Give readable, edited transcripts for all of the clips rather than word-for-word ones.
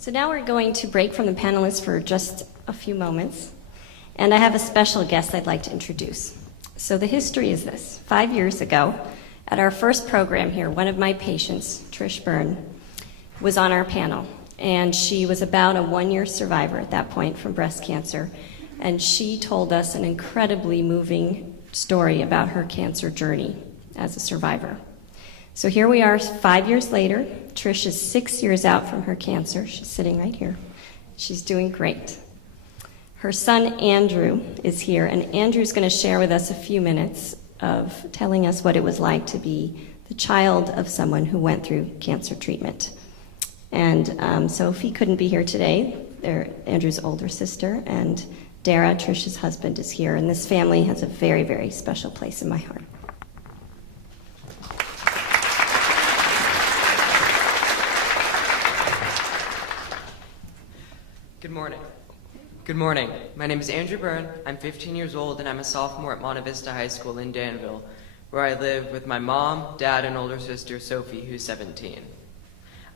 So now we're going to break from the panelists for just a few moments, and I have a special guest I'd like to introduce. So the history is this. 5 years ago, at our first program here, one of my patients, Trish Byrne, was on our panel, and she was about a 1-year survivor at that point from breast cancer, and she told us an incredibly moving story about her cancer journey as a survivor. So here we are 5 years later. Trish is 6 years out from her cancer. She's sitting right here. She's doing great. Her son, Andrew, is here, and Andrew's going to share with us a few minutes of telling us what it was like to be the child of someone who went through cancer treatment. And Sophie couldn't be here today. They're Andrew's older sister, and Dara, Trish's husband, is here, and this family has a very, very special place in my heart. Good morning. Good morning. My name is Andrew Byrne. I'm 15 years old, and I'm a sophomore at Monte Vista High School in Danville, where I live with my mom, dad, and older sister, Sophie, who's 17.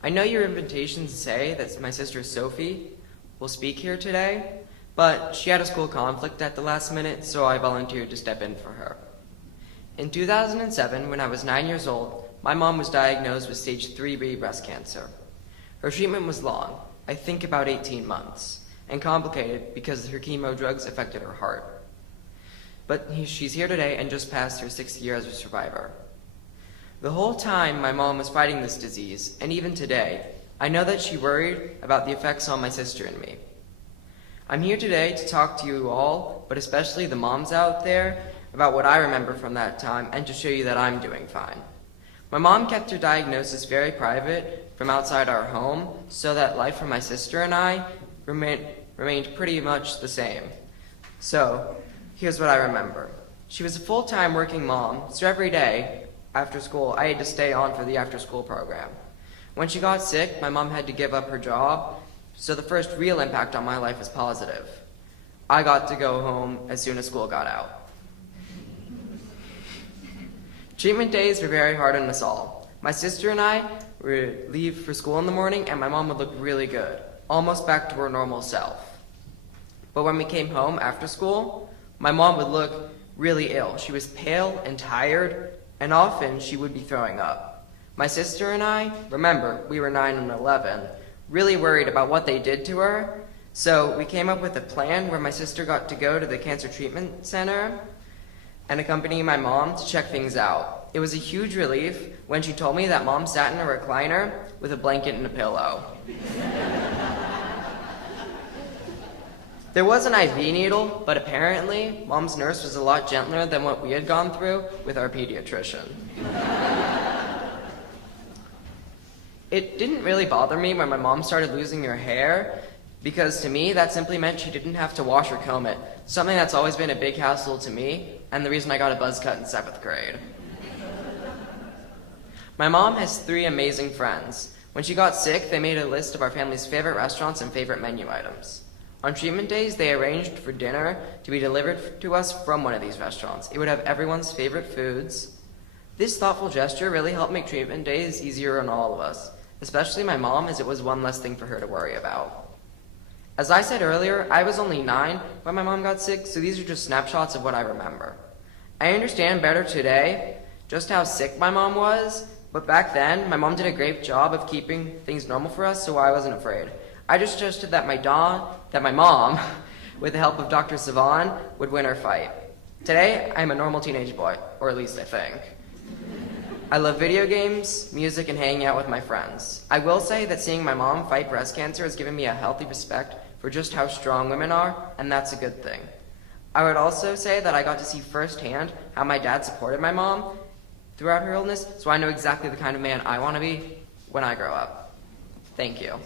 I know your invitations say that my sister, Sophie, will speak here today, but she had a school conflict at the last minute, so I volunteered to step in for her. In 2007, when I was 9 years old, my mom was diagnosed with stage 3B breast cancer. Her treatment was long, I think about 18 months, and complicated because her chemo drugs affected her heart. But she's here today and just passed her 6th year as a survivor. The whole time my mom was fighting this disease, and even today, I know that she worried about the effects on my sister and me. I'm here today to talk to you all, but especially the moms out there, about what I remember from that time and to show you that I'm doing fine. My mom kept her diagnosis very private from outside our home so that life for my sister and I remained pretty much the same. So, here's what I remember. She was a full-time working mom, so every day after school I had to stay on for the after-school program. When she got sick, my mom had to give up her job, so the first real impact on my life was positive. I got to go home as soon as school got out. Treatment days were very hard on us all. My sister and I would leave for school in the morning, and my mom would look really good, almost back to her normal self. But when we came home after school, my mom would look really ill. She was pale and tired, and often she would be throwing up. My sister and I, remember, we were 9 and 11, really worried about what they did to her, so we came up with a plan where my sister got to go to the cancer treatment center and accompany my mom to check things out. It was a huge relief when she told me that mom sat in a recliner with a blanket and a pillow. There was an IV needle, but apparently mom's nurse was a lot gentler than what we had gone through with our pediatrician. It didn't really bother me when my mom started losing her hair, because to me that simply meant she didn't have to wash or comb it, something that's always been a big hassle to me, and the reason I got a buzz cut in 7th grade. My mom has 3 amazing friends. When she got sick, they made a list of our family's favorite restaurants and favorite menu items. On treatment days, they arranged for dinner to be delivered to us from one of these restaurants. It would have everyone's favorite foods. This thoughtful gesture really helped make treatment days easier on all of us, especially my mom, as it was one less thing for her to worry about. As I said earlier, I was only 9 when my mom got sick, so these are just snapshots of what I remember. I understand better today just how sick my mom was, but back then, my mom did a great job of keeping things normal for us, so I wasn't afraid. I just trusted that my mom, with the help of Dr. Savan, would win her fight. Today, I'm a normal teenage boy, or at least I think. I love video games, music, and hanging out with my friends. I will say that seeing my mom fight breast cancer has given me a healthy respect for just how strong women are, and that's a good thing. I would also say that I got to see firsthand how my dad supported my mom throughout her illness, so I know exactly the kind of man I want to be when I grow up. Thank you.